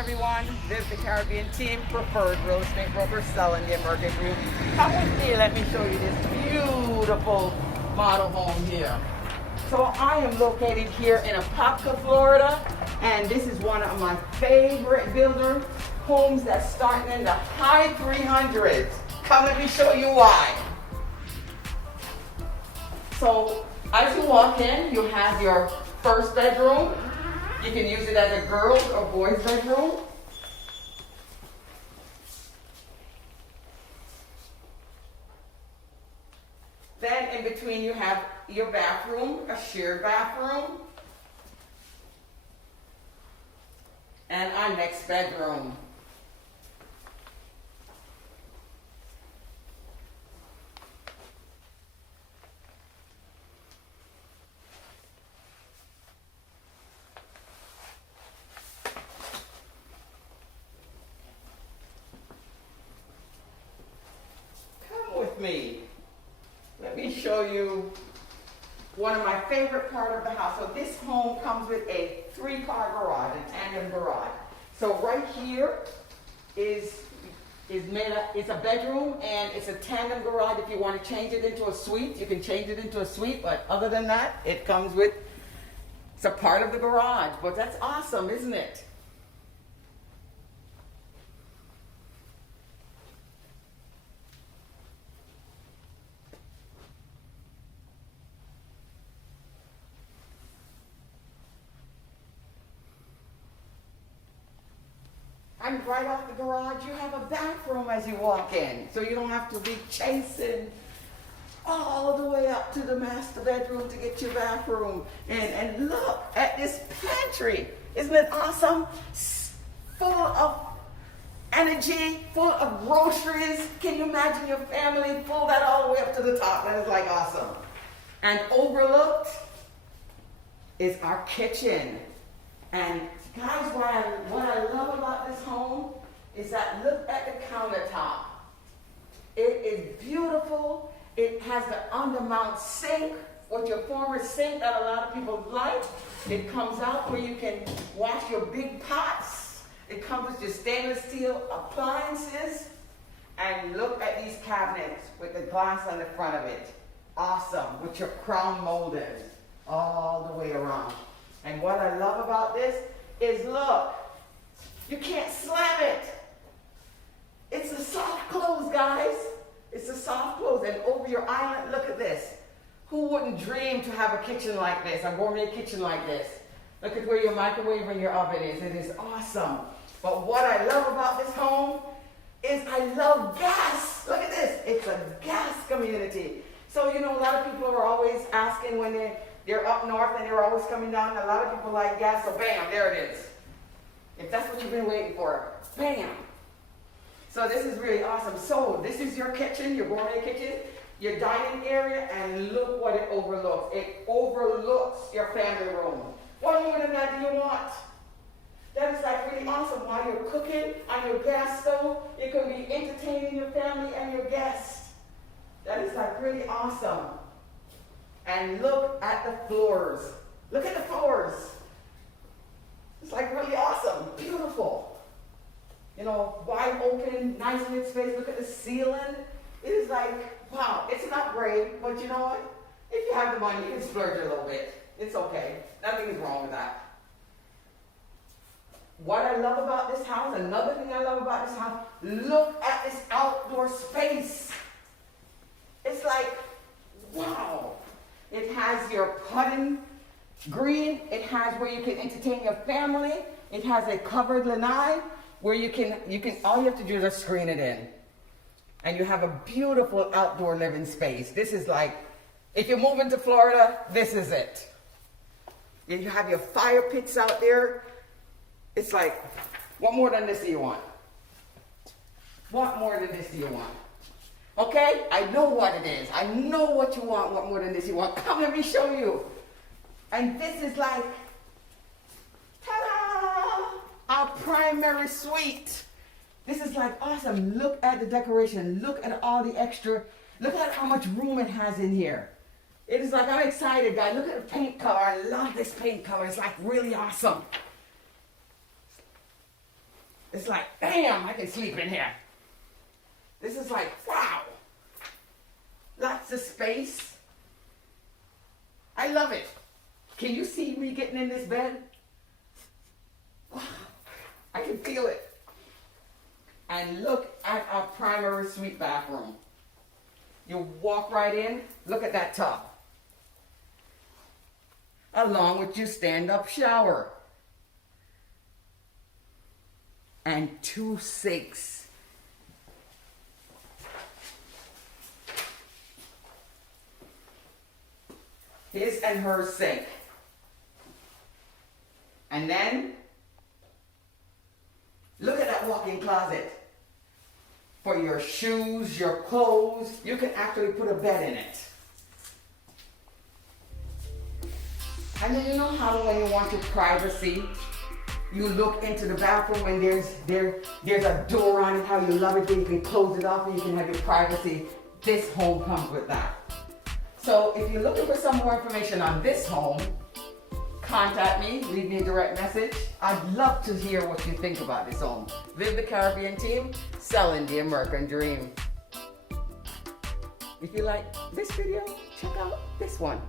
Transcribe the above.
everyone. This is the Caribbean team, preferred real estate broker selling the American Group. Come with me, let me show you this beautiful model home here. So I am located here in Apopka, Florida, and this is one of my favorite builder homes that's starting in the high 300s. Come let me show you why. So as you walk in, you have your first bedroom. You can use it as a girl's or boy's bedroom. Then in between you have your bathroom, a shared bathroom. And our next bedroom. Me. Let me show you one of my favorite part of the house. So this home comes with a 3-car garage, a tandem garage. So right here is it's a bedroom and it's a tandem garage. If you want to change it into a suite, you can change it into a suite, but other than that, it comes with, it's a part of the garage. But that's awesome, isn't it? And right off the garage, you have a bathroom as you walk in. So you don't have to be chasing all the way up to the master bedroom to get your bathroom. And look at this pantry. Isn't it awesome? Full of energy, full of groceries. Can you imagine your family pull that all the way up to the top? That is like awesome. And overlooked is our kitchen. And guys, what I love about this home is that look at the countertop. It is beautiful. It has the undermount sink with your former sink that a lot of people like. It comes out where you can wash your big pots. It comes with your stainless steel appliances. And look at these cabinets with the glass on the front of it. Awesome, with your crown molded all the way around. And what I love about this is look, you can't slam it. It's a soft close, guys. It's a soft close. And over your island, look at this. Who wouldn't dream to have a kitchen like this, a gourmet kitchen like this? Look at where your microwave and your oven is. It is awesome. But what I love about this home is I love gas. Look at this. It's a gas community. So, you know, a lot of people are always asking when they're up north and they're always coming down. A lot of people like gas, so bam, there it is. If that's what you've been waiting for, bam. So this is really awesome. So this is your kitchen, your gourmet kitchen, your dining area, and look what it overlooks. It overlooks your family room. What more than that do you want? That is like really awesome. While you're cooking on your gas stove, you can be entertaining your family and your guests. That is like really awesome. And look at the floors. Look at the floors. It's like really awesome, beautiful. You know, wide open, nice lit space. Look at the ceiling. It is like, wow, it's an upgrade, but you know what? If you have the money, you can splurge a little bit. It's okay. Nothing is wrong with that. What I love about this house, another thing I love about this house, look at this outdoor space. It's like, wow. It has your putting green. It has where you can entertain your family. It has a covered lanai where you can, all you have to do is just screen it in. And you have a beautiful outdoor living space. This is like, if you're moving to Florida, this is it. And you have your fire pits out there. It's like, what more than this do you want? What more than this do you want? Okay, I know what it is. I know what you want. What more than this you want? Come, let me show you. And this is like, ta-da! Our primary suite. This is like awesome. Look at the decoration. Look at all the extra. Look at how much room it has in here. It is like, I'm excited, guys. Look at the paint color. I love this paint color. It's like really awesome. It's like, damn, I can sleep in here. This is like, wow. Lots of space. I love it. Can you see me getting in this bed? Wow. I can feel it. And look at our primary suite bathroom. You walk right in, look at that tub. Along with your stand-up shower. And 2 sinks. His and her sink. And then, look at that walk-in closet. For your shoes, your clothes, you can actually put a bed in it. And then you know how when you want your privacy, you look into the bathroom and there's a door on it, how you love it, then you can close it off and you can have your privacy. This home comes with that. So if you're looking for some more information on this home, contact me, leave me a direct message. I'd love to hear what you think about this home. Viv the Caribbean team, selling the American dream. If you like this video, check out this one.